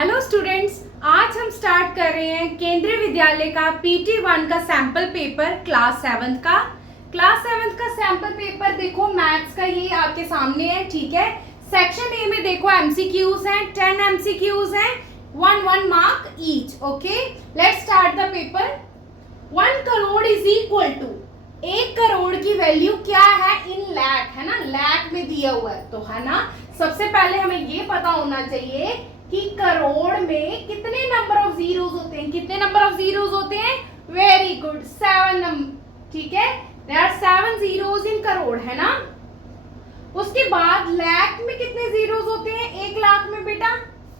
Hello students, आज हम start कर रहे हैं केंद्रीय विद्यालय का PT1 का सैंपल पेपर क्लास 7 का। सैंपल पेपर देखो मैथ्स का ये आपके सामने है, ठीक है। सेक्शन ए में देखो MCQs हैं, 10 MCQs हैं, 1 mark each. Okay, let's start the paper. 1 crore is equal to, 1 crore की वैल्यू क्या है इन लैख, है ना, लैख में दिया हुआ है तो, है ना। सबसे पहले हमें ये पता होना चाहिए कि करोड़ में कितने नंबर ऑफ जीरोस होते हैं। कितने नंबर ऑफ जीरोस होते हैं? वेरी गुड, 7 नंबर, ठीक है। There are 7 zeros in crore, है ना। उसके बाद लाख में कितने जीरोस होते हैं 1 लाख में बेटा?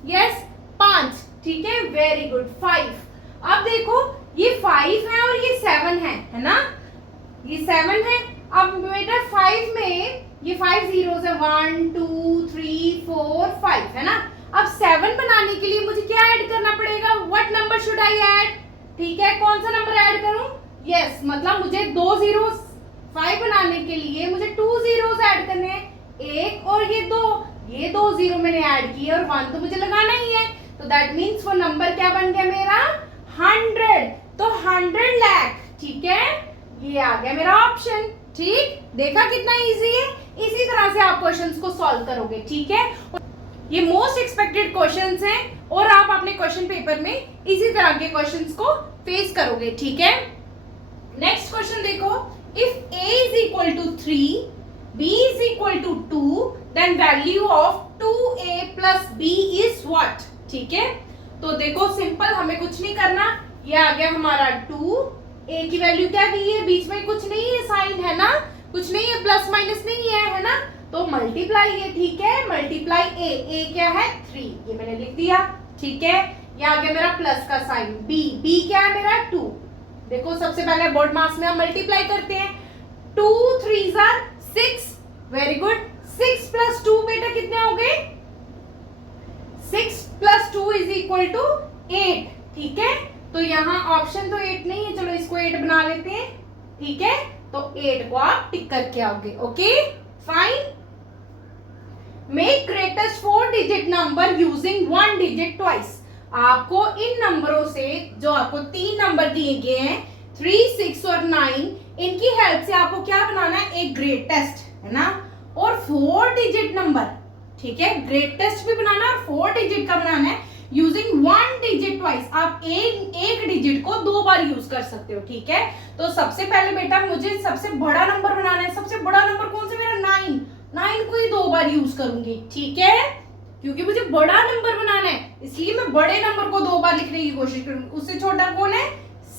यस, 5, ठीक है, वेरी गुड, 5। अब देखो ये 5 है और ये 7 है ना, ये 7 है। अब बेटा 5 में ये 5 जीरोस है, 1 2 3 4 5, है ना। अब 7 बनाने के लिए मुझे क्या ऐड करना पड़ेगा? What number should I add? ठीक है, कौन सा नंबर ऐड करूं? यस, मतलब मुझे 2 जीरोस 5 बनाने के लिए मुझे 2 जीरोस ऐड करने हैं, 1 और ये 2 जीरो मैंने ऐड किए और 1 तो मुझे लगाना ही है। तो दैट मीन्स वो नंबर क्या बन गया मेरा? 100। तो 100 लाख, ठीक है, ये आ गया मेरा ऑप्शन। ठीक, देखा कितना इजी है। इसी तरह से आप क्वेश्चंस को सॉल्व करोगे, ठीक है। ये मोस्ट एक्सपेक्टेड क्वेश्चंस हैं और आप अपने क्वेश्चन पेपर में इसी तरह के क्वेश्चंस को फेस करोगे, ठीक है। नेक्स्ट क्वेश्चन देखो, if a is equal to 3, b is equal to 2, then value of 2a plus b is what? ठीक है, तो देखो सिंपल, हमें कुछ नहीं करना। ये आ गया हमारा 2, a की वैल्यू क्या दी है, बीच में कुछ नहीं है, साइन है ना, कुछ नहीं है, प्लस माइनस नहीं है ना, तो मल्टीप्लाई है, ठीक है, मल्टीप्लाई a क्या है 3, ये मैंने लिख दिया, ठीक है। ये आ गया मेरा प्लस का साइन। b क्या है मेरा 2। देखो सबसे पहले बोर्ड मास में हम मल्टीप्लाई करते हैं, 2 3s are 6, very good. 6 plus 2 बेटा कितने हो गए? 6 प्लस 2 इज इक्वल टू 8, ठीक है। तो यहाँ ऑप्शन तो 8 नहीं है, चलो इसको 8 बना लेते हैं, ठीक है। तो 8 को आप टिक करके आओगे, okay fine. Make greatest 4 digit number using 1 digit twice. आपको इन नंबरों से, जो आपको 3 नंबर दिए गए हैं 3 6 और 9, इनकी हेल्प से आपको क्या बनाना है? एक ग्रेटेस्ट, है ना, और 4 डिजिट नंबर, ठीक है। ग्रेटेस्ट भी बनाना है और 4 डिजिट का बनाना है यूजिंग 1 डिजिट ट्वाइस। आप एक डिजिट को 2 बार यूज कर सकते हो, ठीक है। तो सबसे पहले बेटा मुझे सबसे बड़ा नंबर बनाना है। सबसे बड़ा नंबर कौन सा मेरा? 9 को ही 2 बार यूज करूंगी, ठीक है, क्योंकि मुझे बड़ा नंबर बनाना है, इसलिए मैं बड़े नंबर को 2 बार लिखने की कोशिश करूंगी। उससे छोटा कौन है?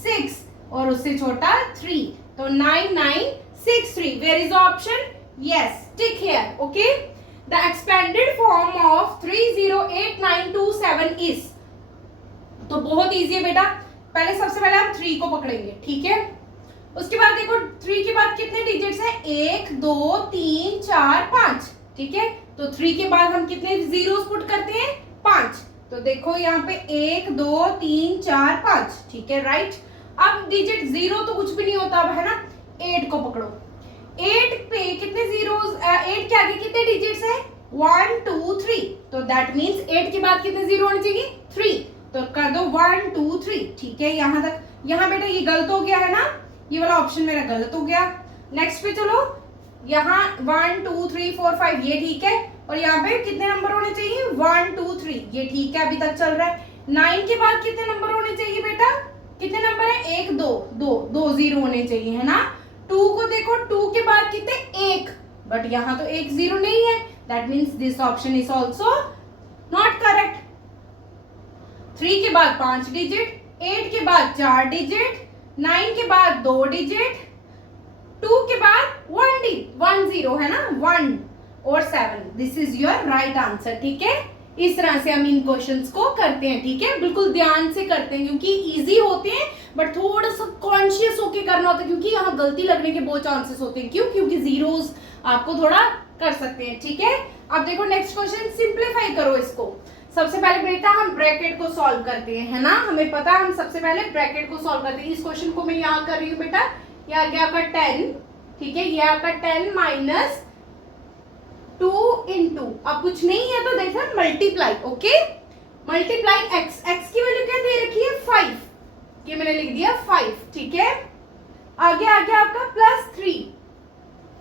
6 और उससे छोटा 3, तो 9 9 6 3। Where is the option? Yes, tick here, okay. The expanded form of 308927 is, तो बहुत इजी है बेटा। पहले सबसे पहले हम 3 को पकड़ेंगे, ठीक है। उसके बाद देखो 3 के बाद कितने डिजिट्स हैं? 1 2 3 4 5, ठीक है। तो 3 के बाद हम कितने जीरोस पुट करते हैं? 5। तो देखो यहाँ पे 1 2 3 4 5, ठीक है, राइट। अब डिजिट 0 तो कुछ भी नहीं होता, अब है ना। 8 को पकड़ो, 8 पे कितने जीरोस, 8 के आगे कितने डिजिट्स हैं? 1 2 3, तो दैट मीन्स 8 के बाद कितने जीरो होने चाहिए? 3, तो कर दो 1 2 3, ठीक है, यहाँ तक। यहाँ बेटा ये गलत हो गया है ना, ये वाला ऑप्शन मेरा गलत हो गया। नेक्स्ट पे चलो, यहाँ 1 2 3 4 5 ये ठीक है, और यहाँ पे कितने नंबर होने चाहिए? 1 2 3, ये ठीक है, अभी तक चल रहा है। 9 के बाद कितने नंबर होने चाहिए बेटा? कितने नंबर है? 1 2 जीरो होने चाहिए, है ना। 2 को देखो, 2 के बाद कितने? 1, बट यहाँ तो 1 जीरो नहीं है, that means this option is also not correct. 3 के बाद 5 डिजिट, 8 के बाद 4 डिजिट, 9 के बाद 2 डिजिट, 2 के बाद 1 जीरो, है ना, 1 और 7। This is your right answer, ठीक है। इस तरह से हम इन क्वेश्चंस को करते हैं, ठीक है, बिल्कुल ध्यान से करते हैं, क्योंकि इजी होते हैं बट थोड़ा सा कॉन्शियस होके करना होता है, क्योंकि यहाँ गलती लगने के बहुत चांसेस होते हैं। क्यों? क्योंकि जीरोस आपको थोड़ा कर सकते हैं, ठीक है। अब देखो नेक्स्ट क्वेश्चन, सिंप्लीफाई करो इसको। सबसे पहले बेटा हम ब्रैकेट को सॉल्व करते हैं, है ना, हमें पता है हम सबसे पहले ब्रैकेट को सॉल्व करते हैं। इस क्वेश्चन को मैं यहाँ कर रही हूँ बेटा, ये आ गया आपका 10, ठीक है, ये आपका 10 माइनस 2 इंटू, अब कुछ नहीं है तो देखो multiply, okay. Multiply x, x की वैल्यू क्या दे रखी है 5, ये मैंने लिख दिया 5, ठीक है। आगे आगे आपका +3,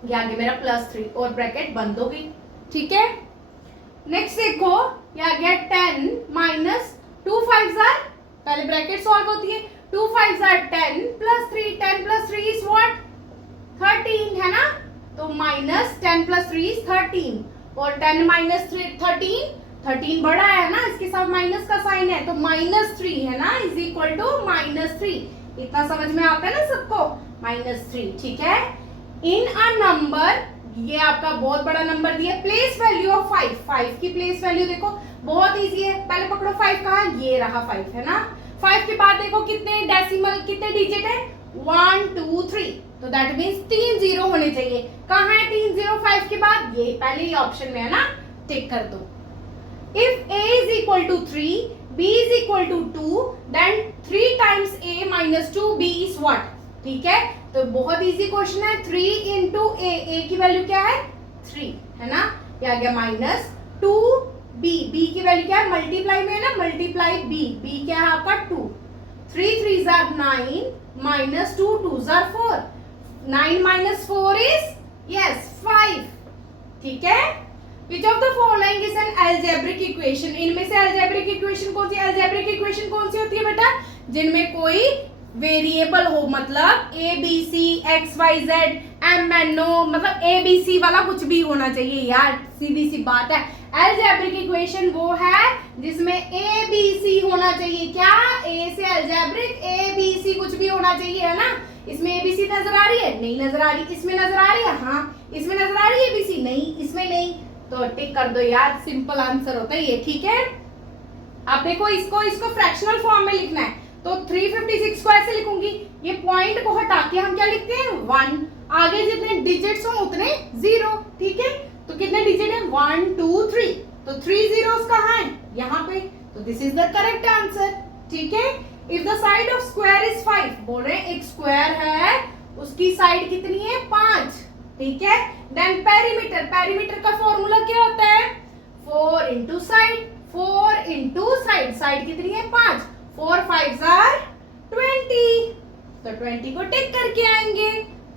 ये आगे मेरा +3 और ब्रैकेट बंद हो गई, ठीक है। नेक्स्ट देखो ये आ गया 10 माइनस 2 5 जार, पहले ब्रैकेट सॉल्व होती है, 2 5 जार 10 +3, 10 + 3 इज व्हाट 13 है ना, तो माइनस 10 + 3 इज 13, और 10 माइनस 13 13 बड़ा है ना, इसके साथ माइनस का साइन है, तो -3 है ना इज इक्वल टू -3, इतना समझ में आता है ना सबको, -3, ठीक है। इन अ नंबर, ये आपका बहुत बड़ा नंबर दिया, प्लेस वैल्यू ऑफ 5, 5 की प्लेस वैल्यू देखो बहुत इजी है, पहले पकड़ो 5 कहाँ, ये रहा 5 है ना, 5 के बाद देखो कितने डेसिमल, कितने डिजिट है 1 2 3, तो दैट मीन्स 3 जीरो होने चाहिए, कहाँ है 3 जीरो 5 के बाद, ये पहले ही ऑप्शन में है ना, टिक कर दो। If a is equal to 3, b is equal to 2, then 3 times a minus 2b is what? ठीक है, तो बहुत इजी क्वेश्चन है, 3 into a की वैल्यू क्या है 3 है ना, ये आ गया -2b, b की वैल्यू क्या है, मल्टीप्लाई में है ना, मल्टीप्लाई b क्या है आपका 2, 3 3 jar 9 minus 2 2 jar 4, 9 minus 4 is yes 5, ठीक है। Which of the following is an algebraic equation? इनमें से algebraic equation कौन सी, algebraic equation कौन सी होती है बेटा, जिनमें कोई वेरिएबल हो, मतलब a b c x y z m n o, मतलब a b c वाला कुछ भी होना चाहिए यार, सीधी सी बात है। algebraic equation वो है जिसमें a b c होना चाहिए, क्या a से algebraic a b c कुछ भी होना चाहिए है ना, इसमें a b c नजर आ रही है, नहीं नजर आ रही, इसमें नजर आ रही है, हाँ इसमें नजर आ रही है a b c, नहीं इसमें नहीं, तो टिक कर दो यार, सिंपल आंसर होता है ये, ठीक है। अब देखो इसको फ्रैक्शनल फॉर्म में लिखना है, तो 356 को ऐसे लिखूंगी, ये पॉइंट को हटा के हम क्या लिखते हैं 1, आगे जितने डिजिट्स हो उतने 0, ठीक है, तो कितने डिजिट है 1 2 3, तो 3 zeros कहाँ है यहाँ पे, तो this is the correct answer, ठीक है। If the side of square is 5, बोल रहे हैं एक स्क्वायर है उसकी साइड कितनी है 5, ठीक है। देन पेरीमीटर, पेरीमीटर का फॉर्मूला क्या होता है 4 into side, 4 into side, side कितनी है 5, 4 5 आर 20, तो 20 को टिक करके आएंगे,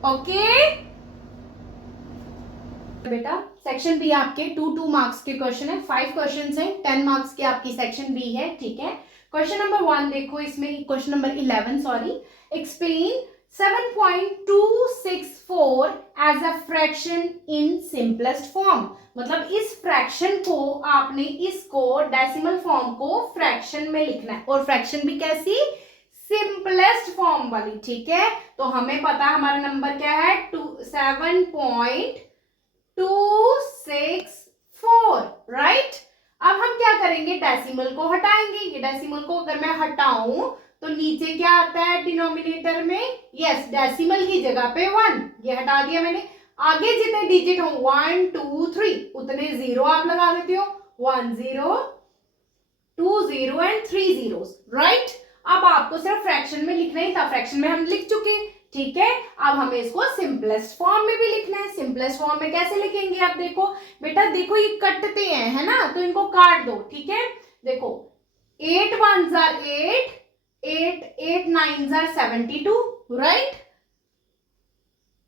ओके बेटा। सेक्शन बी आपके 2 मार्क्स के क्वेश्चन है, 5 क्वेश्चन है, 10 मार्क्स की आपकी सेक्शन बी है, ठीक है। क्वेश्चन नंबर 1 देखो, इसमें question number 11 sorry, explain 7.264 as a fraction in simplest form, मतलब इस फ्रैक्शन को आपने इसको डेसिमल फॉर्म को फ्रैक्शन में लिखना है, और फ्रैक्शन भी कैसी सिंपलेस्ट फॉर्म वाली, ठीक है। तो हमें पता है हमारा नंबर क्या है 7.264, राइट। अब हम क्या करेंगे, डेसिमल को हटाएंगे, ये डेसिमल को अगर मैं हटाऊं तो नीचे क्या आता है डिनोमिनेटर में, यस डेसिमल की जगह पे 1, ये हटा दिया मैंने, आगे जितने डिजिट हो 1 2 3 उतने 0 आप लगा देते हो, 1 0 2 0 एंड 3 zeros, राइट। अब आपको सिर्फ फ्रैक्शन में लिखना ही था, फ्रैक्शन में हम लिख चुके, ठीक है। अब हमें इसको सिंपलेस्ट फॉर्म में भी लिखना है, सिंपलेस्ट फॉर्म में कैसे लिखेंगे, आप देखो बेटा, देखो ये कटते हैं है ना, तो इनको काट दो, ठीक है। देखो 8 1 जार 8, 8 9 जार 72, राइट।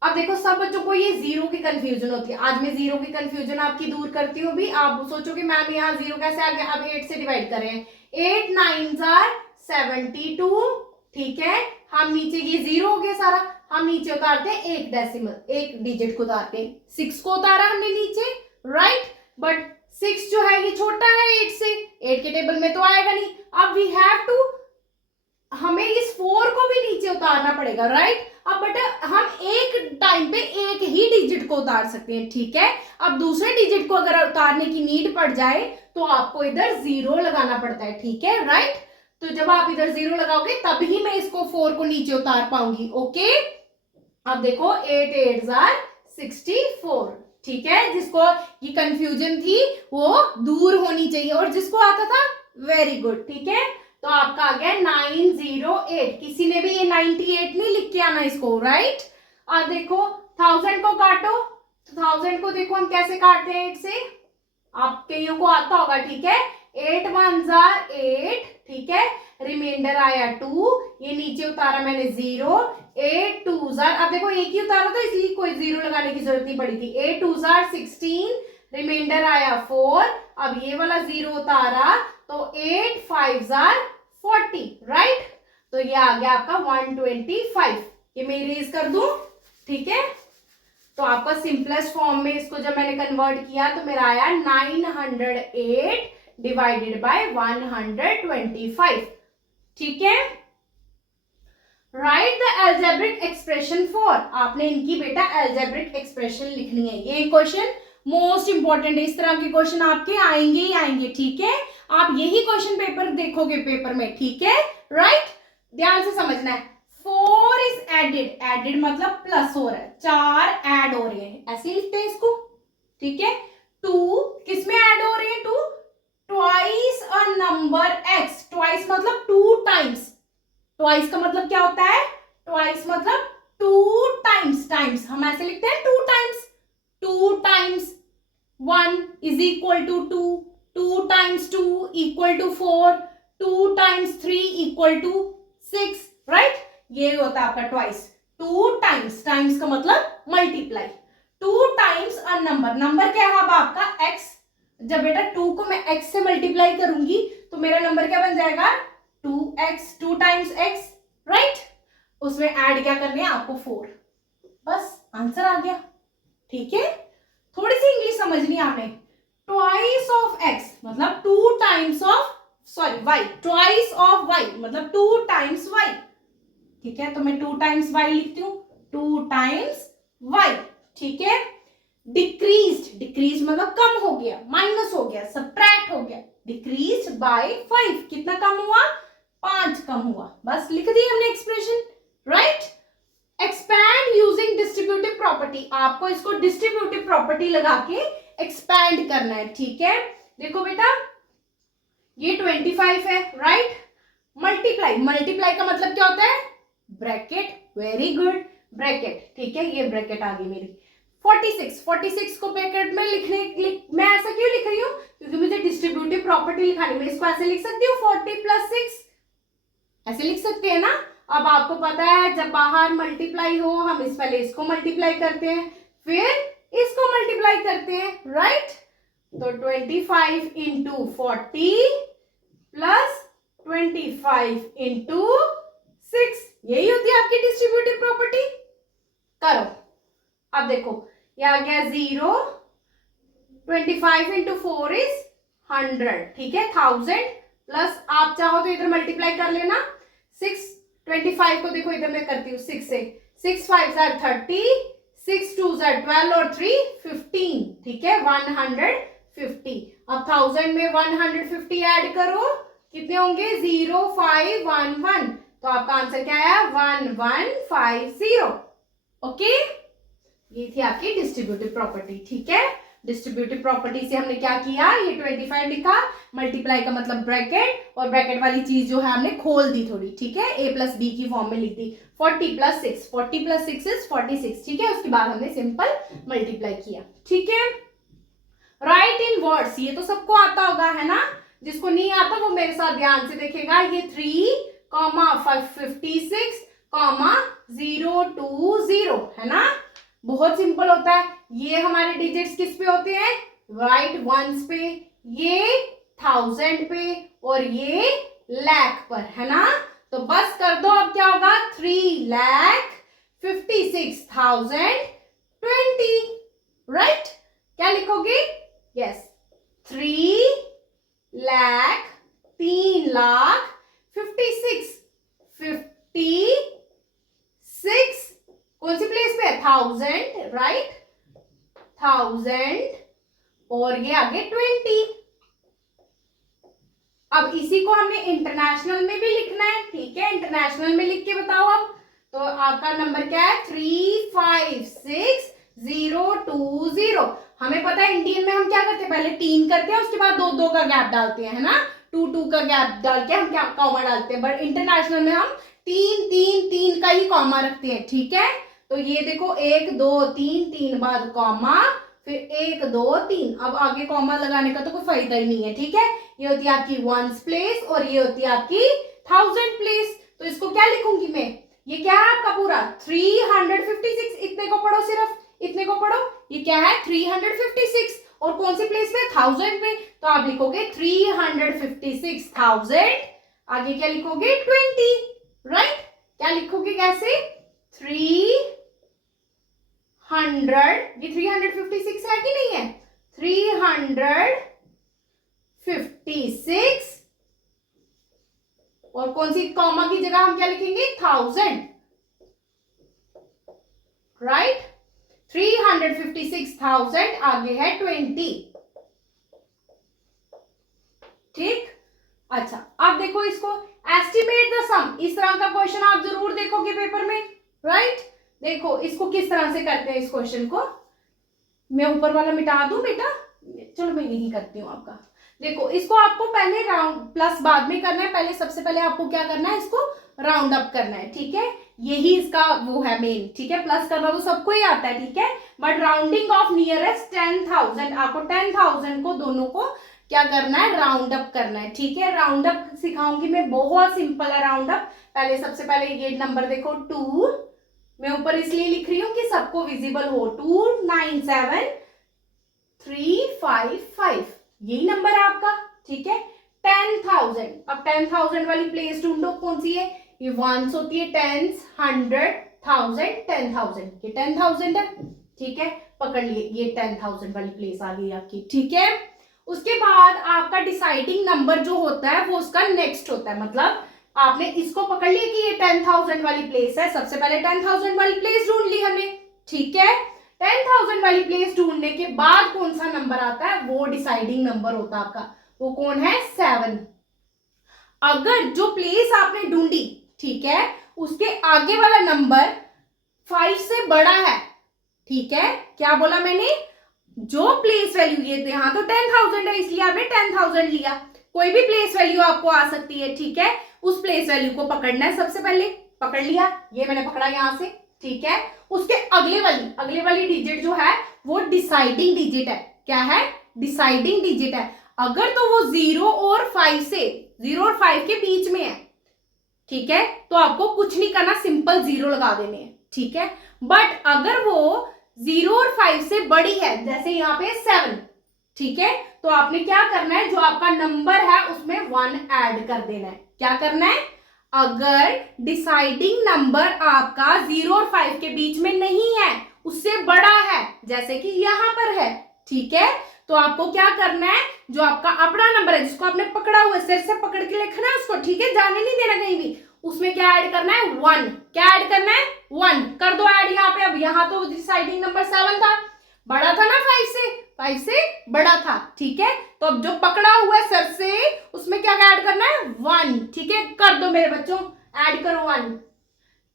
अब देखो सब बच्चों को ये 0 की कंफ्यूजन होती है, आज मैं 0 की कंफ्यूजन आपकी दूर करती हूँ भी, आप सोचोगे मैम यहाँ 0 कैसे आ गया, अब 8 से डिवाइड करें, 8 9 जार 72, ठीक है। हम नीचे ये 0 हो गया सारा, हम नीचे उतारते हैं एक डेसिमल, एक डिजिट को उतारते हैं, 6 को उतारा हमने नीचे, राइट, बट 6 जो है ये छोटा है 8 से, 8 के टेबल में तो आएगा नहीं, अब वी हैव टू, हमें इस 4 को भी नीचे उतारना पड़ेगा, राइट। अब बेटा हम एक टाइम पे एक ही डिजिट को उतार सकते हैं, ठीक है। अब दूसरे डिजिट को अगर उतारने की नीड पड़ जाए तो आपको इधर 0 लगाना पड़ता है, ठीक है, राइट। तो जब आप इधर 0 लगाओगे तब ही मैं इसको 4 को नीचे उतार पाऊंगी, ओके। अब देखो 8 8 जार 64, ठीक है। जिसको ये कंफ्यूजन थी वो दूर होनी चाहिए, और जिसको आता था वेरी गुड, ठीक है। तो आपका आ गया 908, किसी ने भी ये 98 नहीं लिख के आना इसको, राइट। और देखो 1000 को काटो, तो 1000 को देखो हम कैसे काटते हैं 8 से, आप कईयों को आता होगा, ठीक है। 8 1 जार 8, ठीक है, रिमाइंडर आया 2, ये नीचे उतारा मैंने 0, 8 2 जार, अब देखो एक ही उतारा था इसलिए कोई 0 लगाने की जरूरत नहीं पड़ी थी, 8 2 जार 16, रिमाइंडर आया 4, अब ये वाला 0 उतारा तो 8 5 जार 40, राइट, तो ये आ गया आपका 125, ये मैं इरेज कर दूं, ठीक है। तो आपका सिंपलेस्ट फॉर्म में इसको जब मैंने कन्वर्ट किया तो मेरा आया 908 डिवाइडेड बाय 125, ठीक है। Right the algebraic expression for, आपने इनकी बेटा अलजेब्रिक एक्सप्रेशन लिखनी है, ये क्वेश्चन मोस्ट इंपॉर्टेंट है, इस तरह के क्वेश्चन आपके आएंगे ही आएंगे, ठीक है, आप यही क्वेश्चन पेपर देखोगे पेपर में, ठीक है, राइट, ध्यान से समझना है। 4 इज एडेड, एडेड मतलब प्लस हो रहा है, 4 ऐड हो रहे हैं, ऐसे लिखते हैं इसको, ठीक है। 2 किसमें ऐड हो रहे हैं, 2 twice a number x, twice मतलब 2 टाइम्स, ट्वाइस का मतलब क्या होता है, ट्वाइस मतलब 2 टाइम्स, टाइम्स हम ऐसे लिखते हैं 2 times, 2 times 1 is equal to 2, 2 times 2 equal to 4, 2 times 3 equal to 6, right, ये होता है आपका ट्वाइस, 2 टाइम्स, टाइम्स का मतलब multiply, 2 times a number, number क्या है अब आपका x, जब बेटा 2 को मैं x से मल्टीप्लाई करूंगी तो मेरा नंबर क्या बन जाएगा 2x, 2 टाइम्स x, राइट, उसमें ऐड क्या करने हैं आपको 4, बस आंसर आ गया, ठीक है। थोड़ी सी इंग्लिश समझनी है आपने, ट्वाइस ऑफ x मतलब 2 times of sorry y, twice of y मतलब 2 टाइम्स y, ठीक है, तो मैं 2 टाइम्स y लिखती हूँ, 2 टाइम्स y, ठीक है। डिक्रीज्ड, डिक्रीज मतलब कम हो गया, माइनस हो गया, सब्ट्रैक्ट हो गया, डिक्रीज्ड बाय 5, कितना कम हुआ, 5 कम हुआ, बस लिख दी हमने expression, right. Expand using distributive property, आपको इसको डिस्ट्रीब्यूटिव प्रॉपर्टी लगा के एक्सपैंड करना है, ठीक है। देखो बेटा ये 25 है, राइट, मल्टीप्लाई, मल्टीप्लाई का मतलब क्या होता है, ब्रैकेट, वेरी गुड, ब्रैकेट, ठीक है, ये ब्रैकेट आ गई मेरी, 46, 46 को ब्रैकेट में मैं ऐसा क्यों लिख रही हूँ, क्योंकि मुझे डिस्ट्रीब्यूटिव प्रॉपर्टी लिखानी, मैं इसको ऐसे लिख सकती हूँ 40 + 6, ऐसे लिख सकते हैं ना। अब आपको पता है जब बाहर मल्टीप्लाई हो हम इस पहले इसको मल्टीप्लाई करते हैं फिर इसको मल्टीप्लाई करते हैं, राइट, तो 25 इंटू 40 प्लस 25 इंटू 6, यही होती है आपकी डिस्ट्रीब्यूटिव प्रॉपर्टी, करो। अब देखो ये आ गया 0, 25 इंटू 4 इज 100, ठीक है, 1000 प्लस आप चाहो तो इधर मल्टीप्लाई कर लेना, 6 25 को देखो इधर मैं करती हूँ 6 से, 6 5 जार 30, 6 2 जार 12 और 3 15, ठीक है, 150, अब 1000 में 150 ऐड करो, कितने होंगे 0 5 1 1, तो आपका आंसर क्या आया 1150, ओके, ये थी आपकी डिस्ट्रीब्यूटिव प्रॉपर्टी, ठीक है। डिस्ट्रीब्यूटिव प्रॉपर्टी से हमने क्या किया, ये 25 लिखा, मल्टीप्लाई का मतलब ब्रैकेट, और ब्रैकेट वाली चीज जो है हमने खोल दी थोड़ी, ठीक है, a + b की फॉर्म में लिख दी, 40 + 6, 40 + 6 इज 46, ठीक है, उसके बाद हमने सिंपल मल्टीप्लाई किया, ठीक है। राइट इन वर्ड्स, ये तो सबको आता होगा, है ना, जिसको नहीं आता वो मेरे साथ ध्यान से देखेगा, ये 3, 56, 020, है ना, बहुत सिंपल होता है, ये हमारे डिजिट्स किस पे होते हैं, राइट वंस पे, ये 1000 पे और ये लाख पर, है ना, तो बस कर दो, अब क्या होगा 3,56,020, राइट, क्या लिखोगे, यस 3,56,56 कौन सी प्लेस पे है 1000, राइट, 1000 और ये आगे 20, अब इसी को हमने इंटरनेशनल में भी लिखना है, ठीक है, इंटरनेशनल में लिख के बताओ अब, तो आपका नंबर क्या है 3,56,020, हमें पता है इंडियन में हम क्या करते हैं, पहले 3 करते हैं उसके बाद 2 का गैप डालते हैं, है ना, 2 का गैप डाल के हम क्या कॉमा डालते हैं, बट इंटरनेशनल में हम 3 का ही कॉमा रखते हैं, ठीक है, तो ये देखो 1 2 3 3 बाद कॉमा, फिर 1 2 3, अब आगे कॉमा लगाने का तो कोई फायदा ही नहीं है, ठीक है। ये होती है आपकी वंस प्लेस और ये होती है आपकी थाउजेंड प्लेस। तो इसको क्या लिखूंगी मैं, ये क्या है आपका पूरा 356, इतने को पढ़ो, सिर्फ इतने को पढ़ो, ये क्या है 356 और कौन सी प्लेस में, थाउजेंड में, तो आप लिखोगे 356,000, आगे क्या लिखोगे 20, राइट। क्या लिखोगे कैसे 300, ये 356 है कि नहीं है, 356 और कौन सी कॉमा की जगह हम क्या लिखेंगे 1000, राइट। 356,000 आगे है 20, ठीक। अच्छा अब देखो इसको, एस्टिमेट द सम, इस तरह का क्वेश्चन आप जरूर देखोगे पेपर में, राइट। देखो इसको किस तरह से करते हैं, इस क्वेश्चन को मैं ऊपर वाला मिटा दूं बेटा, चलो मैं यही करती हूँ आपका। देखो इसको आपको पहले राउंड प्लस बाद में करना है, पहले सबसे पहले आपको क्या करना है, इसको राउंड अप करना है, ठीक है। यही इसका वो है मेन, ठीक है। प्लस करना तो सबको ही आता है, ठीक है, बट राउंडिंग ऑफ नियरेस्ट 10,000, आपको 10,000 को दोनों को क्या करना है, राउंड अप करना है, ठीक है। राउंड अप सिखाऊंगी मैं, बहुत सिंपल है राउंड अप। पहले सबसे पहले ये नंबर देखो 2, मैं ऊपर इसलिए लिख रही हूँ कि सबको विजिबल हो, 297,355, यही नंबर है आपका, ठीक है। 10,000, अब 10,000 वाली प्लेस ढूंढो कौन सी है, ये वंस होती है, टेंस, 100, 1000, 10,000, ये 10,000 है, ठीक है। पकड़ लिए, ये 10,000 वाली प्लेस आ गई आपकी, ठीक है। उसके बाद आपका डिसाइडिंग नंबर जो होता है वो उसका नेक्स्ट होता है, मतलब आपने इसको पकड़ लिया कि ये 10,000 वाली प्लेस है, सबसे पहले 10,000 वाली प्लेस ढूंढ ली हमने, ठीक है। 10,000 वाली प्लेस ढूंढने के बाद कौन सा नंबर आता है, वो डिसाइडिंग नंबर होता है आपका, वो कौन है 7। अगर जो प्लेस आपने ढूंढी, ठीक है, उसके आगे वाला नंबर 5 से बड़ा है, ठीक है, क्या बोला मैंने, जो प्लेस वैल्यू, ये यहाँ तो 10,000 है इसलिए आपने 10,000 लिया, कोई भी प्लेस वैल्यू आपको आ सकती है, ठीक है। उस प्लेस वैल्यू को पकड़ना है, सबसे पहले पकड़ लिया, ये मैंने पकड़ा यहां से, ठीक है। उसके अगले वाली डिजिट जो है वो डिसाइडिंग डिजिट है, क्या है, डिसाइडिंग डिजिट है। अगर तो वो 0 और 5 के बीच में है, ठीक है, तो आपको कुछ नहीं करना, सिंपल 0 लगा देने हैं, ठीक है। बट अगर वो 0 और 5 से बड़ी है, जैसे यहाँ पे 7, ठीक है, तो आपने क्या करना है, जो आपका नंबर है उसमें 1 ऐड कर देना है। क्या करना है, अगर डिसाइडिंग नंबर आपका 0 और 5 के बीच में नहीं है, उससे बड़ा है, जैसे कि यहां पर है, ठीक है, तो आपको क्या करना है, जो आपका अपना नंबर है जिसको आपने पकड़ा हुआ है, सिर से पकड़ के लिखना है उसको, ठीक है, जाने नहीं देना कहीं भी, उसमें क्या ऐड करना है 1, क्या ऐड करना है 1 कर दो ऐड यहाँ पे। अब यहाँ तो डिसाइडिंग नंबर 7 था, बड़ा था ना 5 से बड़ा था, ठीक है, तो अब जो पकड़ा हुआ है सर से उसमें क्या ऐड करना है 1, ठीक है, कर दो मेरे बच्चों, ऐड करो 1,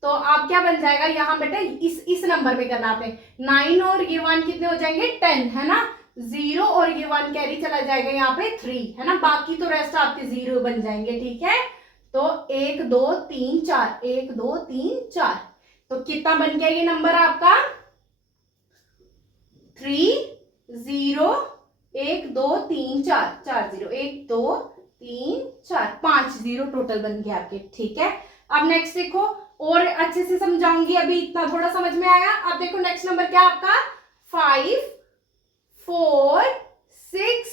तो आप क्या बन जाएगा यहाँ बेटा, इस नंबर में करना आपने, 9 और ये 1 कितने हो जाएंगे 10, है ना, 0 और ये 1 कैरी चला जाएगा यहाँ पे 3, है ना, बाकी तो रेस्ट आपके 0 बन जाएंगे, ठीक है। तो 1 2 3 4, 1 2 3 4, तो कितना बन गया ये नंबर आपका 3 0 1 2 3 4 4 0, 1 2 3 4 5 0 टोटल बन गया आपके, ठीक है। अब नेक्स्ट देखो, और अच्छे से समझाऊंगी, अभी इतना थोड़ा समझ में आया। अब देखो नेक्स्ट नंबर क्या आपका 5 4 6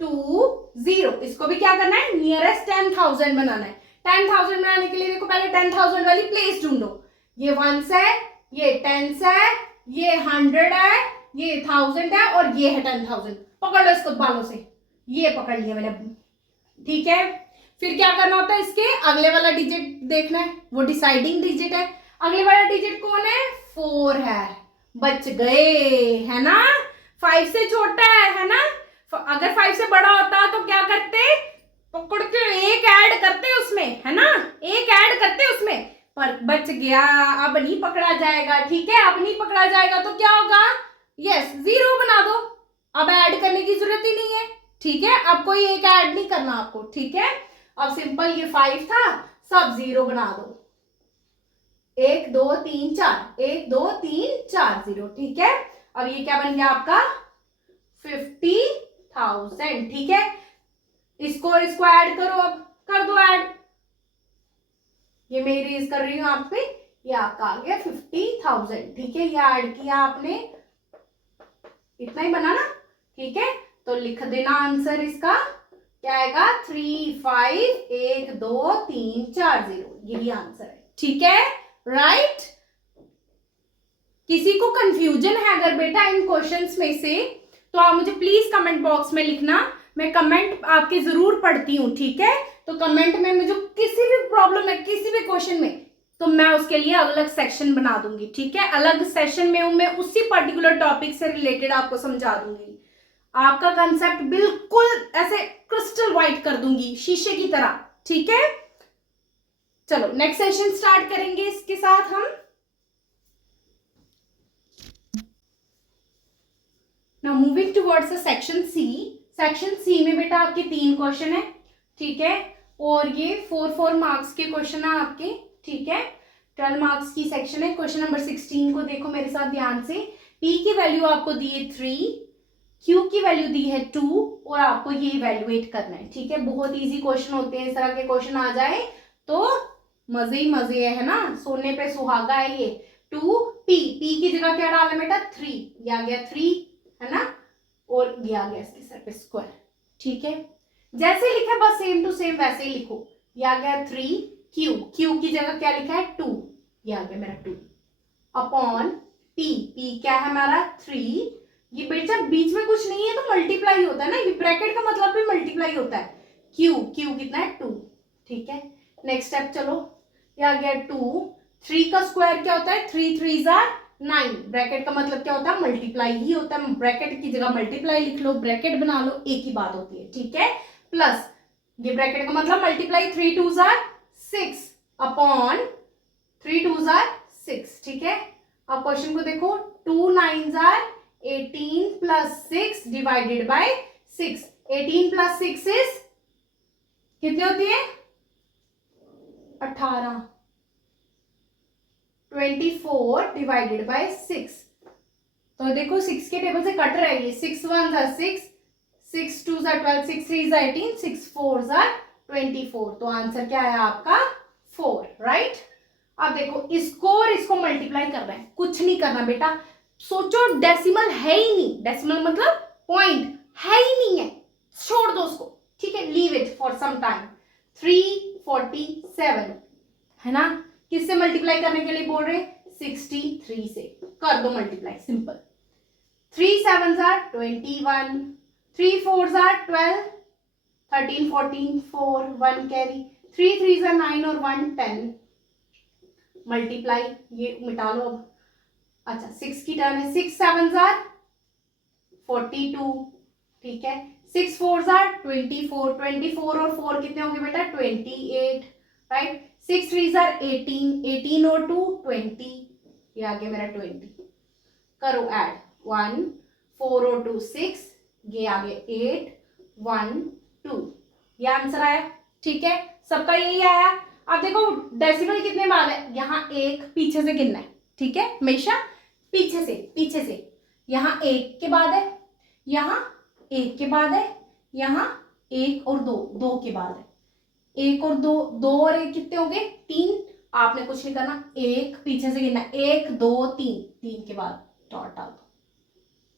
2 0, इसको भी क्या करना है, नियरेस्ट 10,000 बनाना है। 10,000 बनाने के लिए देखो पहले 10,000 वाली प्लेस ढूंढो, ये 1 है, ये 10 है, ये 100 है, ये 1000 है और ये है 10,000, पकड़ लो इसको बालों से, ये पकड़ लिया मैंने, ठीक है। फिर क्या करना होता है, इसके अगले वाला डिजिट देखना है, वो डिसाइडिंग डिजिट है, अगले वाला डिजिट कौन है 4 है, बच गए, है ना, 5 से छोटा है ना, अगर 5 से बड़ा होता तो क्या करते, पकड़ के एक ऐड करते उसमें, है ना, एक ऐड करते उसमें, पर बच गया, अब नहीं पकड़ा जाएगा, ठीक है, अब नहीं पकड़ा जाएगा तो क्या होगा, यस 0 बना दो, अब ऐड करने की जरूरत ही नहीं है, ठीक है, अब कोई एक ऐड नहीं करना आपको, ठीक है। अब सिंपल ये 5 था, सब 0 बना दो, 1 2 3 4, 1 2 3 4 0, ठीक है। अब ये क्या बन गया आपका 50,000, ठीक है। इसको और इसको ऐड करो, अब कर दो ऐड, ये मैं रेज कर रही हूं आप पे, ये आपका आ गया 50,000, ठीक है। ये ऐड किया आपने, इतना ही बना ना, ठीक है। तो लिख देना आंसर इसका क्या आएगा, 351234, यही आंसर है, ठीक है, राइट। किसी को कंफ्यूजन है अगर बेटा इन क्वेश्चंस में से, तो आप मुझे प्लीज कमेंट बॉक्स में लिखना, मैं कमेंट आपके जरूर पढ़ती हूँ, ठीक है। तो कमेंट में मुझे किसी भी प्रॉब्लम है किसी भी क्वेश्चन में, तो मैं उसके लिए अलग सेक्शन बना दूंगी, ठीक है। अलग सेशन में मैं उसी पर्टिकुलर टॉपिक से रिलेटेड आपको समझा दूंगी, आपका कंसेप्ट बिल्कुल ऐसे क्रिस्टल व्हाइट कर दूंगी शीशे की तरह, ठीक है। चलो नेक्स्ट सेशन स्टार्ट करेंगे इसके साथ हम। Now moving towards the section C. Section C में बेटा आपके 3 क्वेश्चन है, ठीक है, और ये 4 मार्क्स के क्वेश्चन है आपके, ठीक है। 12 मार्क्स की सेक्शन है। क्वेश्चन नंबर 16 को देखो मेरे साथ ध्यान से। P की वैल्यू आपको दी है 3, Q की वैल्यू दी है 2, और आपको ये इवेल्युएट करना है, ठीक है। बहुत इजी क्वेश्चन होते हैं, इस तरह के क्वेश्चन आ जाए तो मजे ही मजे है ना, सोने पे सुहागा है ये। 2P, P की जगह क्या डाला बेटा 3, ये आ गया 3, है ना, और ये आ गया इसके सर पे स्क्वायर, ठीक है। जैसे लिखा बस सेम टू सेम वैसे ही लिखो, ये आ गया 3Q, Q की जगह क्या लिखा है 2, ये आ गया मेरा 2 अपॉन P, P क्या है हमारा 3, ये बेटा बीच में कुछ नहीं है तो मल्टीप्लाई होता है ना, ये ब्रैकेट का मतलब भी मल्टीप्लाई होता है। Q कितना है 2, ठीक है। नेक्स्ट स्टेप चलो, ये आ गया 2, 3 का स्क्वायर क्या होता है 3 3 9, ब्रैकेट का मतलब क्या होता है मल्टीप्लाई ही होता है, ब्रैकेट की जगह मल्टीप्लाई लिख लो, ब्रैकेट बना लो, एक ही बात होती है, ठीक है। प्लस ये ब्रैकेट का मतलब मल्टीप्लाई 3 2 6 अपॉन 3 2 6, ठीक है। अब क्वेश्चन को देखो, 2 9 18 plus 6 divided by 6, 18 plus 6 is कितनी होती है 18, 24 डिवाइडेड बाय 6, तो देखो 6 के टेबल से कट रहा है ये, 6 1 6, 6 2 12, 6 3 18, 6 4 24, तो आंसर क्या है आपका 4, राइट। अब देखो इसको और इसको मल्टीप्लाई कर रहे हैं, कुछ नहीं करना बेटा, सोचो डेसिमल है ही नहीं, डेसिमल मतलब पॉइंट है ही नहीं है, छोड़ दो उसको, ठीक है, leave it for some time. 347 है ना, किससे मल्टीप्लाई करने के लिए बोल रहे हैं 63 से, कर दो मल्टीप्लाई, सिंपल। 3 7 21, 3 4 12, 13 14 4 1 कैरी, 3 3 9 और 1 10, मल्टीप्लाई, ये मिटा लो अब। अच्छा 6 की टर्न है, 6 7 42, ठीक है, 6 4 24, 24 और 4 कितने होंगे बेटा 28, राइट। 6 3 18, 18 और 2 20, ये आ गया मेरा 20, करो ऐड, 1 4 और 2 6, ये आ गया 8 1 2, ये आंसर आया, ठीक है, सबका यही आया। अब देखो डेसिमल कितने बाद है, यहाँ एक पीछे से गिनना है, ठीक है, हमेशा पीछे से, यहाँ एक के बाद है, यहाँ एक के बाद है, यहाँ एक और दो के बाद है, एक और दो और एक कितने हो गए 3, आपने कुछ नहीं करना, एक पीछे से गिनना, 1 2 3, 3 के बाद डॉट डाल दो,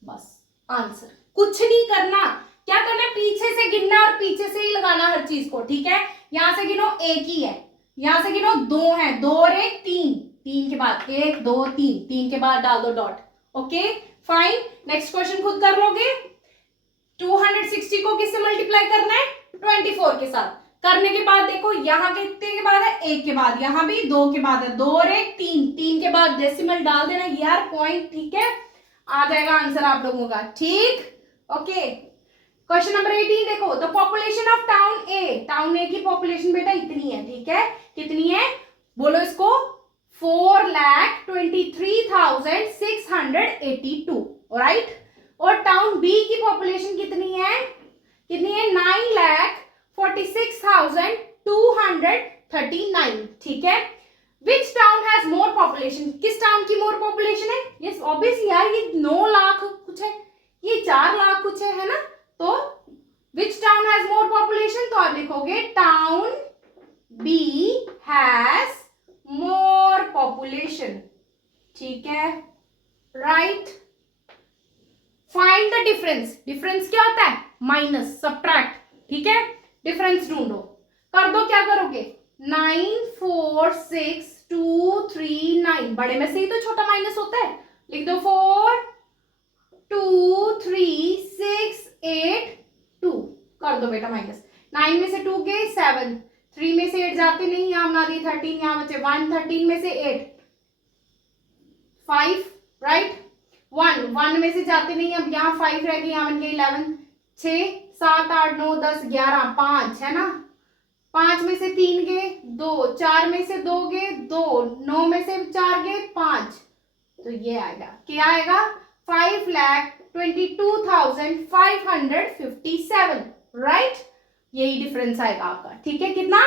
बस आंसर, कुछ नहीं करना, क्या करना है पीछे से गिनना और पीछे से ही लगाना हर चीज को, ठीक है। यहां से गिनो एक ही है, यहां से गिनो 2 है, 2 और 1 3, 3 के बाद 1 2 3, 3 के बाद डाल दो dot, okay fine. Next question खुद कर लोगे। 260 को किससे मल्टीप्लाई करना है 24 के साथ, करने के बाद देखो यहाँ कितने के बाद है 1 के बाद, यहाँ भी 2 के बाद है, 2 और 1 3, 3 के बाद डेसिमल डाल देना यार पॉइंट, ठीक है, आ जाएगा आंसर आप लोगों का, ठीक, ओके। क्वेश्चन नंबर 18 देखो, द पॉपुलेशन ऑफ टाउन ए की पॉपुलेशन बेटा इतनी है, ठीक है, कितनी है बोलो इसको 4,23,682, राइट। और टाउन बी की पॉपुलेशन कितनी है 9,46,239, ठीक है। विच टाउन हैज मोर पॉपुलेशन, किस टाउन की मोर पॉपुलेशन है, यस ऑब्वियसली यार ये 9 लाख कुछ है, ये 4 लाख कुछ है ना, तो which town has more population, तो आप लिखोगे town B has more population, ठीक है, right. Find the difference, difference क्या होता है, माइनस, सब्ट्रैक्ट, ठीक है, डिफरेंस ढूंढो, कर दो, क्या करोगे, 9 4 6 2 3 9, बड़े में से ही तो छोटा माइनस होता है, लिख दो 4 2 3 6 8 2, कर दो बेटा माइनस, 9 में से 2 गए 7, 3 में से 8 जाते नहीं, यहां बना दिए 13, यहां बचे 1, 13 में से 8 5, राइट, 1 में से जाते नहीं, अब यहाँ 5 रह गए, यहाँ बन गए 11, 6 7 8 9 10 11 5 है ना, 5 में से 3 गए 2, 4 में से 2 गए 2, 9 में से 4 गए 5, तो ये आएगा, क्या आएगा, 5,22,557, राइट, यही डिफरेंस आएगा आपका, ठीक है, कितना,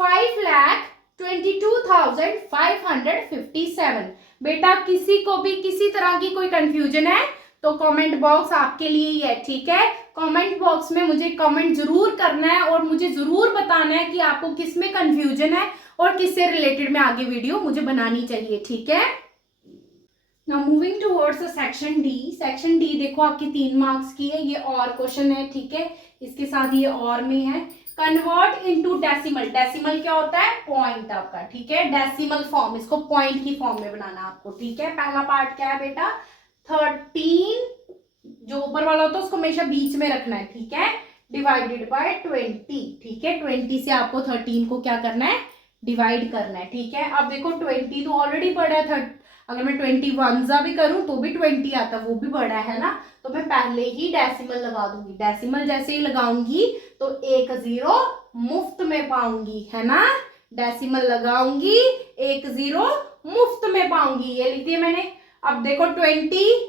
5,22,557। बेटा किसी को भी किसी तरह की कोई कंफ्यूजन है तो कमेंट बॉक्स आपके लिए ही है, ठीक है, कमेंट बॉक्स में मुझे कमेंट जरूर करना है और मुझे जरूर बताना है कि आपको किस में कंफ्यूजन है और किससे रिलेटेड में आगे वीडियो मुझे बनानी चाहिए, ठीक है। Now moving towards section D, section D देखो आपकी 3 मार्क्स की है, ये और क्वेश्चन है, ठीक है, इसके साथ ये और में है, कन्वर्ट इनटू डेसिमल, डेसिमल क्या होता है, पॉइंट आपका, ठीक है, डेसिमल फॉर्म, इसको पॉइंट की फॉर्म में बनाना आपको, ठीक है। पहला पार्ट क्या है बेटा, 13 जो ऊपर वाला होता है उसको हमेशा बीच में रखना है, ठीक है, डिवाइडेड बाय 20, ठीक है, 20 से आपको 13 को क्या करना है, डिवाइड करना है, ठीक है। अब देखो 20 तो ऑलरेडी पड़ा है, अगर मैं 21 जा भी करूं तो भी 20 आता, वो भी बड़ा है ना, तो मैं पहले ही डेसिमल लगा दूंगी, डेसिमल जैसे ही लगाऊंगी तो एक 0 मुफ्त में पाऊंगी, है ना, डेसिमल लगाऊंगी 1 0 मुफ्त में पाऊंगी, ये लिख दिया मैंने। अब देखो 24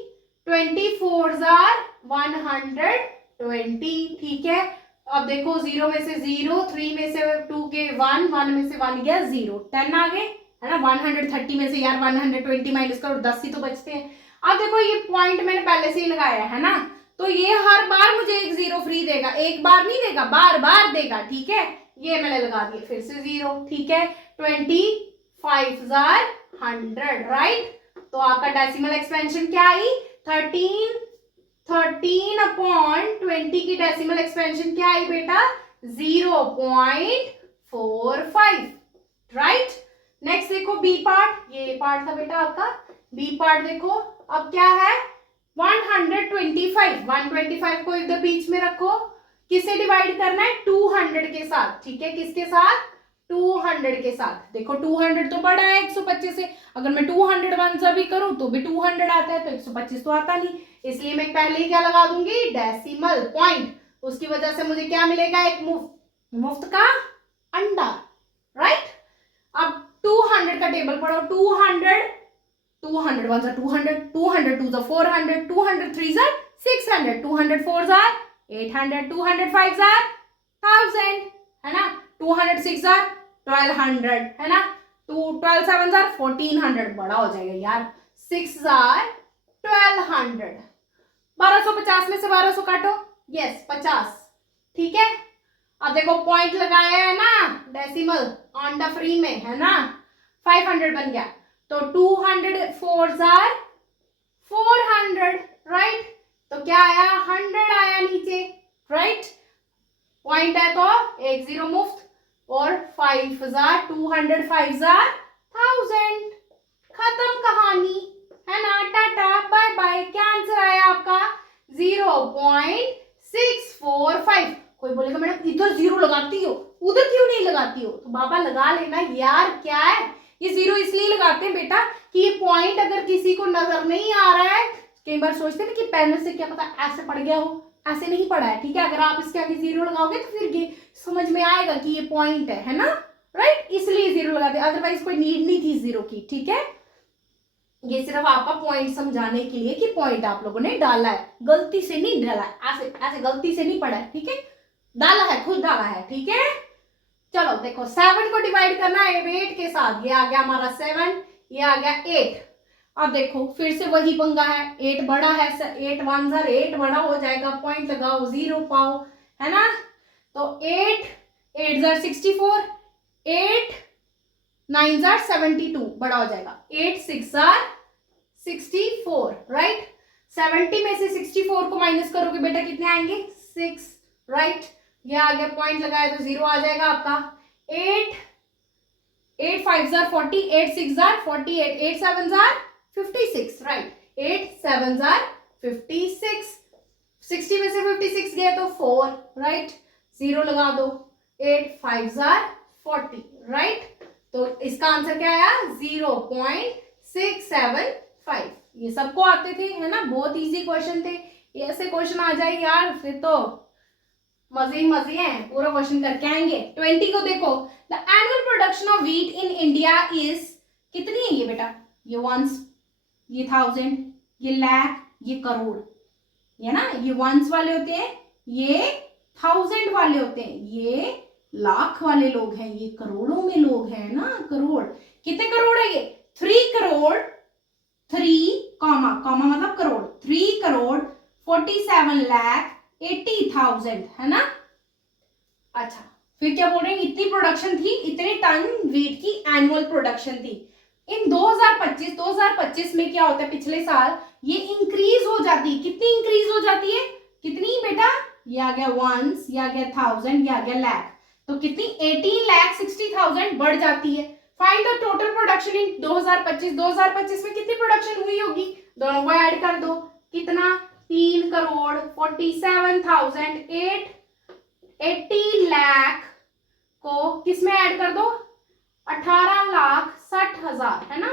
120, ठीक है, अब देखो 0 में से 0, 3 में से 2 के 1, 1 में से 1 गया 0, 10 आ गए, है ना, 130 में से यार 120 माइनस करो, 10 ही तो बचते हैं। अब देखो ये पॉइंट मैंने पहले से ही लगाया है ना, तो ये हर बार मुझे एक 0 फ्री देगा, एक बार नहीं देगा, बार बार देगा, ठीक है, ये मैंने लगा दिया फिर से 0, ठीक है, 25,100, राइट, तो आपका डेसिमल एक्सपेंशन क्या आई, 13 की डेसिमल एक्सपेंशन क्या आई बेटा, 0.45, राइट। नेक्स्ट देखो बी पार्ट, ये पार्ट था बेटा आपका, बी पार्ट देखो, अब क्या है, 125 को इधर बीच में रखो, किससे डिवाइड करना है, 200 के साथ, ठीक है, किसके साथ, 200 के साथ, देखो 200 तो बड़ा है 125 से, अगर मैं 200 वन सा भी करूं तो भी 200 आता है, तो 125 तो आता नहीं, इसलिए मैं पहले ही क्या लगा दूंगी, डेसिमल पॉइंट, उसकी वजह से मुझे क्या मिलेगा, एक मुफ्त का अंडा, राइट। अब 200 का टेबल पढ़ो, 200 1 200 200 2 400 200 3 600 200 4 800 200 5 1000, है ना, 206 1200, है ना, 12 7 1400, बड़ा हो जाएगा यार, 6 1200, 1250 में से 1200 काटो, यस 50, ठीक है। अब देखो पॉइंट लगाया है ना, डेसिमल अंडा फ्री में, है ना, 500 बन गया, तो 204 400, राइट, तो क्या आया, 100 आया नीचे, राइट, पॉइंट है तो 1 0 मुफ्त, और 5 200 5 1000, खत्म कहानी, है ना, टाटा बाय बाय। क्या आंसर आया आपका, 0.645। कोई बोलेगा मैडम इधर 0 लगाती हो, उधर क्यों नहीं लगाती हो, तो बाबा लगा लेना यार, क्या है, ये 0 इसलिए लगाते हैं बेटा कि ये पॉइंट अगर किसी को नजर नहीं आ रहा है, कई बार सोचते हैं ना कि पेन से क्या पता ऐसे पड़ गया हो, ऐसे नहीं पड़ा है, ठीक है, अगर आप इसके आगे 0 लगाओगे तो फिर ये समझ में आएगा कि ये पॉइंट है ना, राइट, इसलिए 0 लगाते, अदरवाइज कोई नीड नहीं थी 0 की, ठीक है। ये सिर्फ आपका पॉइंट समझाने के लिए कि पॉइंट आप लोगों ने डाला है, गलती से नहीं डाला है, ऐसे ऐसे गलती से नहीं पड़ा है, ठीक है, डाला है, खुद डाला है, ठीक है। चलो देखो 7 को डिवाइड करना है 8 के साथ, ये आ गया हमारा 7, ये आ गया 8, अब देखो फिर से वही पंगा है, 8 बड़ा है, 8 1 जार 8 बड़ा हो जाएगा, पॉइंट लगाओ, 0 पाओ, है ना। तो 8 8 जार 64, 8 9 जार 72 बड़ा हो जाएगा, 8 6 जार 64, राइट। 70 में से 64 को माइनस करोगे बेटा कितने आएंगे, 6, राइट। ये आ गया, पॉइंट लगाया तो 0 आ जाएगा आपका। 8 8 5 jar 40, 8 6 jar 48, 8 7 jar 56, right. 8 7 jar 56, 60 में से 56 गए तो 4, राइट। 0 लगा दो, 8 5 जार 40, राइट। तो इसका आंसर क्या आया, 0.675। ये सबको आते थे, है ना, बहुत इजी क्वेश्चन थे। ऐसे क्वेश्चन आ जाए यार फिर तो मजे ही मजे हैं, पूरा क्वेश्चन करके आएंगे। 20 को देखो, the annual production of wheat in India is, कितनी है ये बेटा, ये वंस, ये 1000, ये लाख, ये करोड़, ये ना, ये वंस वाले होते हैं, ये 1000 वाले होते हैं, ये लाख वाले लोग हैं, ये करोड़ों में लोग हैं ना, करोड़। कितने करोड़ है ये, 3 करोड़ 3 कॉमा कॉमा मतलब करोड़, 3 करोड़ 47 लाख 80,000, है ना। अच्छा फिर क्या बोल रहे हैं, इतनी प्रोडक्शन थी, इतने टन व्हीट की एनुअल प्रोडक्शन थी। इन 2025 में क्या होता है, पिछले साल ये इंक्रीज हो जाती, कितनी इंक्रीज हो जाती है, कितनी बेटा, ये आ गया वंस, ये आ गया 1000, ये आ गया लाख, तो कितनी, 18,60,000 बढ़ जाती है। Find the total production in 2025 में कितनी प्रोडक्शन हुई होगी, दोनों को ऐड कर दो, कितना, 3 करोड़ 47,000, 80 लाख को किस में ऐड कर दो, 18,60,000, है ना।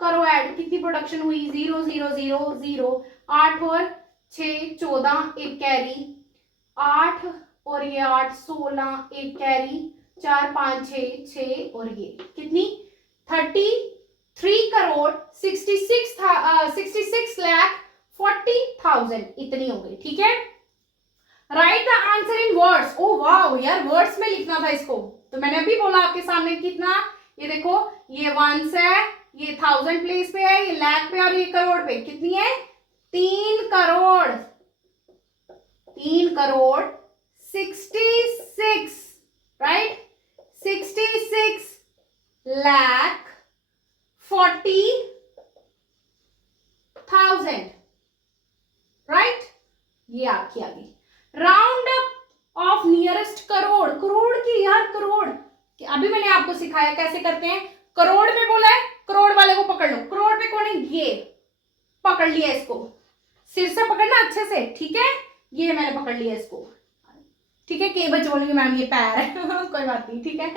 करो ऐड, कितनी प्रोडक्शन हुई, 0 0 0 0, 8 और 6 14, एक कैरी, 8 और ये 8 16, एक कैरी, 4 5 6 6 और ये कितनी, 33 करोड़ 66 लाख 40,000, इतनी हो गई, ठीक है। Right the answer in words, oh wow यार, वर्ड्स में लिखना था इसको, तो मैंने अभी बोला आपके सामने, कितना, ये देखो, ये वंस है, ये 1000 प्लेस पे है, ये लाख पे और ये करोड़ पे, कितनी है, 3 करोड़ 66, राइट, 66 लाख 40,000, राइट। ये आपकी आ गई। Round up of nearest crore, crore की यार, करोड़ अभी मैंने आपको सिखाया कैसे करते हैं। करोड़ में बोला है, करोड़ वाले को पकड़ लो, करोड़ पे कौन है, ये पकड़ लिया, इसको सिर से पकड़ना अच्छे से, ठीक है, ये मैंने पकड़ लिया इसको, ठीक है। कई बच्चे बोलेंगे मैम ये पैर है कोई बात नहीं, ठीक है।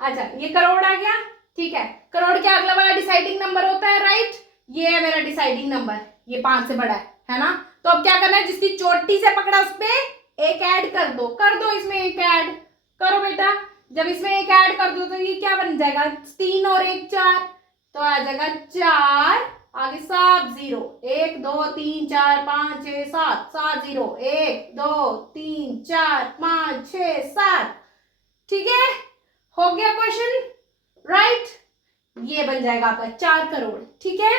अच्छा ये करोड़ आ गया, ठीक है। करोड़ के अगला वाला डिसाइडिंग नंबर होता है, राइट, ये है मेरा डिसाइडिंग नंबर, ये 5 से बड़ा है ना। तो अब क्या करना है, जिसकी चोटी से पकड़ा उस पे एक ऐड कर दो इसमें एक ऐड करो बेटा। जब इसमें एक ऐड कर दो तो ये क्या बन जाएगा, 3 और 1 4, तो आ जाएगा 4, आगे सब 0, 1 2 3 4 5 6 7, 7 0, 1 2 3 4 5 6 7, ठीक है, हो गया क्वेश्चन, राइट। ये बन जाएगा आपका 4 करोड़, ठीक है,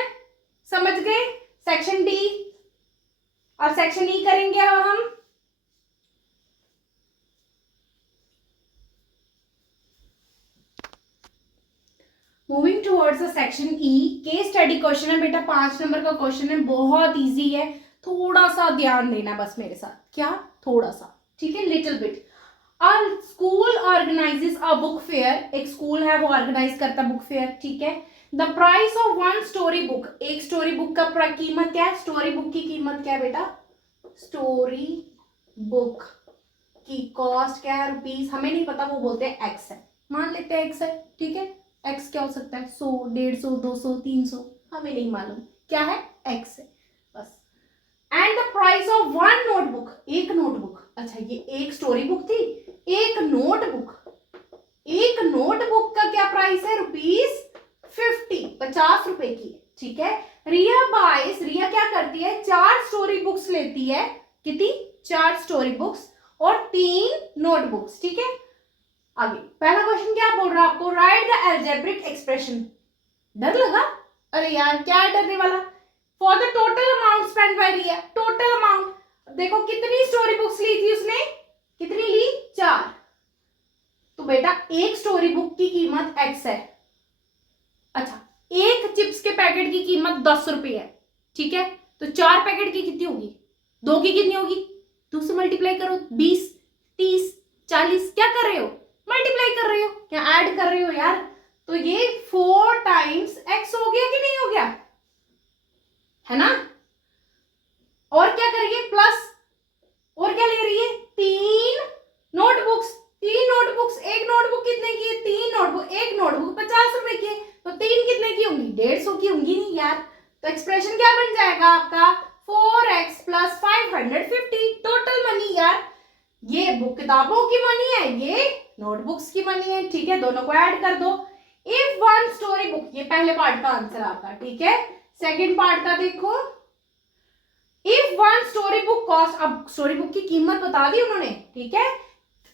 समझ गए। सेक्शन डी, अब सेक्शन ई करेंगे हम। Moving towards the section E, case study question है बेटा, 5 नंबर का क्वेश्चन है, बहुत इजी है, थोड़ा सा ध्यान देना बस मेरे साथ, क्या, थोड़ा सा, ठीक है, little bit. A school organises a book fair, एक स्कूल है वो ऑर्गेनाइज करता बुक फेयर, ठीक है। The price of 1 story book, एक स्टोरी बुक का कीमत क्या है, स्टोरी बुक की कीमत क्या है बेटा, स्टोरी बुक की कॉस्ट क्या है, रुपीस, हमें नहीं पता, वो बोलते हैं एक्स है, मान लेते हैं एक्स है, ठीक है। एक्स क्या हो सकता है, 100 150 200 300, हमें नहीं मालूम, क्या है, एक्स है बस। And the price of 1 notebook, एक नोटबुक, अच्छा ये एक स्टोरी बुक थी, एक नोटबुक का क्या प्राइस है, ₹50, 50 रुपए की, ठीक है। रिया क्या करती है, 4 स्टोरी बुक्स लेती है, कितनी, 4 स्टोरी बुक्स और 3 नोटबुक्स, ठीक है। आगे पहला क्वेश्चन क्या बोल रहा है आपको, राइट द अलजेब्रिक एक्सप्रेशन, डर लगा, अरे यार क्या है डरने वाला, for the total amount spend by Riya, total amount देखो कितनी स्टोरी बुक्स ली थी उसने, कितनी ली 4। तो बेटा एक स्टोरी बुक की कीमत x है, अच्छा एक चिप्स के पैकेट की कीमत 10 रुपए है, ठीक है, तो 4 पैकेट की कितनी होगी, 2 की कितनी होगी, 2 से मल्टीप्लाई करो, 20 30 40, क्या कर रहे हो, मल्टीप्लाई कर रहे हो, क्या ऐड कर रहे हो यार, तो ये 4 टाइम्स x हो गया कि नहीं हो गया, है ना। और क्या करिए प्लस, और क्या ले रही है 3 नोटबुक्स, 3 नोटबुक्स, एक नोटबुक कितने की है, 3 नोटबुक, एक नोटबुक 50 रुपए की है, तो 3 कितने की होंगी, 150 की होंगी नहीं यार, तो एक्सप्रेशन क्या बन जाएगा आपका 4x प्लस 550 टोटल मनी यार, ये बुक किताबों की मनी है, ये नोटबुक्स की मनी है, ठीक है, दोनों को ऐड कर दो। इफ वन स्टोरी बुक, ये पहले पार्ट का आंसर आपका, ठीक है। सेकंड पार्ट का देखो, if one story book cost, अब स्टोरी बुक की कीमत बता दी उन्होंने, ठीक है,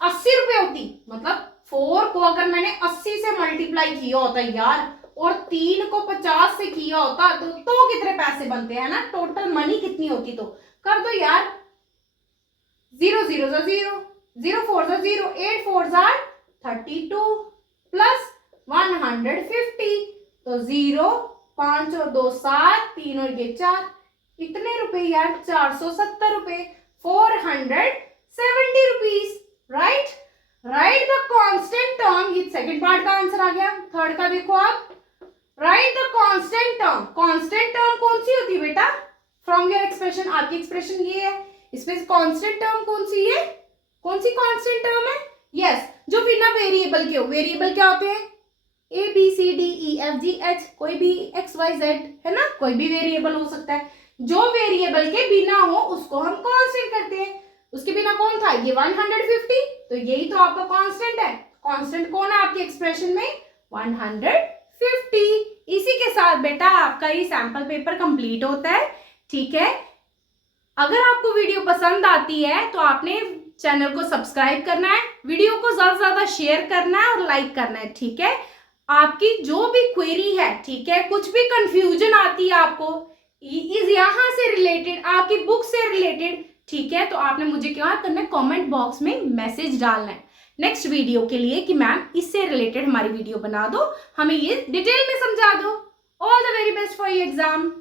80 रुपए होती, मतलब 4 को अगर मैंने 80 से मल्टीप्लाई किया होता यार, और 3 को 50 से किया होता तो कितने पैसे बनते हैं ना, टोटल मनी कितनी होती, तो कर दो यार, 0 0 0 0 4 0, 8 4 32 प्लस 150, तो 0 5 और 2 7, 3 और ये 4, कितने रुपए यार 470 रुपए, 470 rupees, right. Write the constant term, ये सेकंड पार्ट का आंसर आ गया। थर्ड का देखो आप, write the constant term, constant term कौन सी होती है बेटा, फ्रॉम योर एक्सप्रेशन, आपकी एक्सप्रेशन ये है, इसमें कांस्टेंट टर्म कौन सी है, कौन सी कांस्टेंट टर्म है, यस जो बिना वेरिएबल के हो, वेरिएबल क्या होते हैं A B C D E F G H, कोई भी एक्स वाई जेड, है ना, कोई भी वेरिएबल हो सकता है, जो वेरिएबल के बिना हो उसको हम कांस्टेंट करते हैं, उसके बिना कौन था ये 150, तो यही तो आपका कांस्टेंट है, कांस्टेंट कौन है आपकी एक्सप्रेशन में 150। इसी के साथ बेटा आपका ये सैंपल पेपर कंप्लीट होता है, ठीक है। अगर आपको वीडियो पसंद आती है तो आपने चैनल को सब्सक्राइब करना है, वीडियो को ज्यादा से ज्यादा शेयर करना है और लाइक करना है, ठीक है। आपकी जो भी क्वेरी है, ठीक है, कुछ भी कंफ्यूजन आती है आपको इस यहाँ से रिलेटेड, आपकी बुक से रिलेटेड, ठीक है, तो आपने मुझे क्या करना है, कमेंट बॉक्स में मैसेज डालना है नेक्स्ट वीडियो के लिए कि मैम इससे रिलेटेड हमारी वीडियो बना दो, हमें ये डिटेल में समझा दो। All the very best for your exam.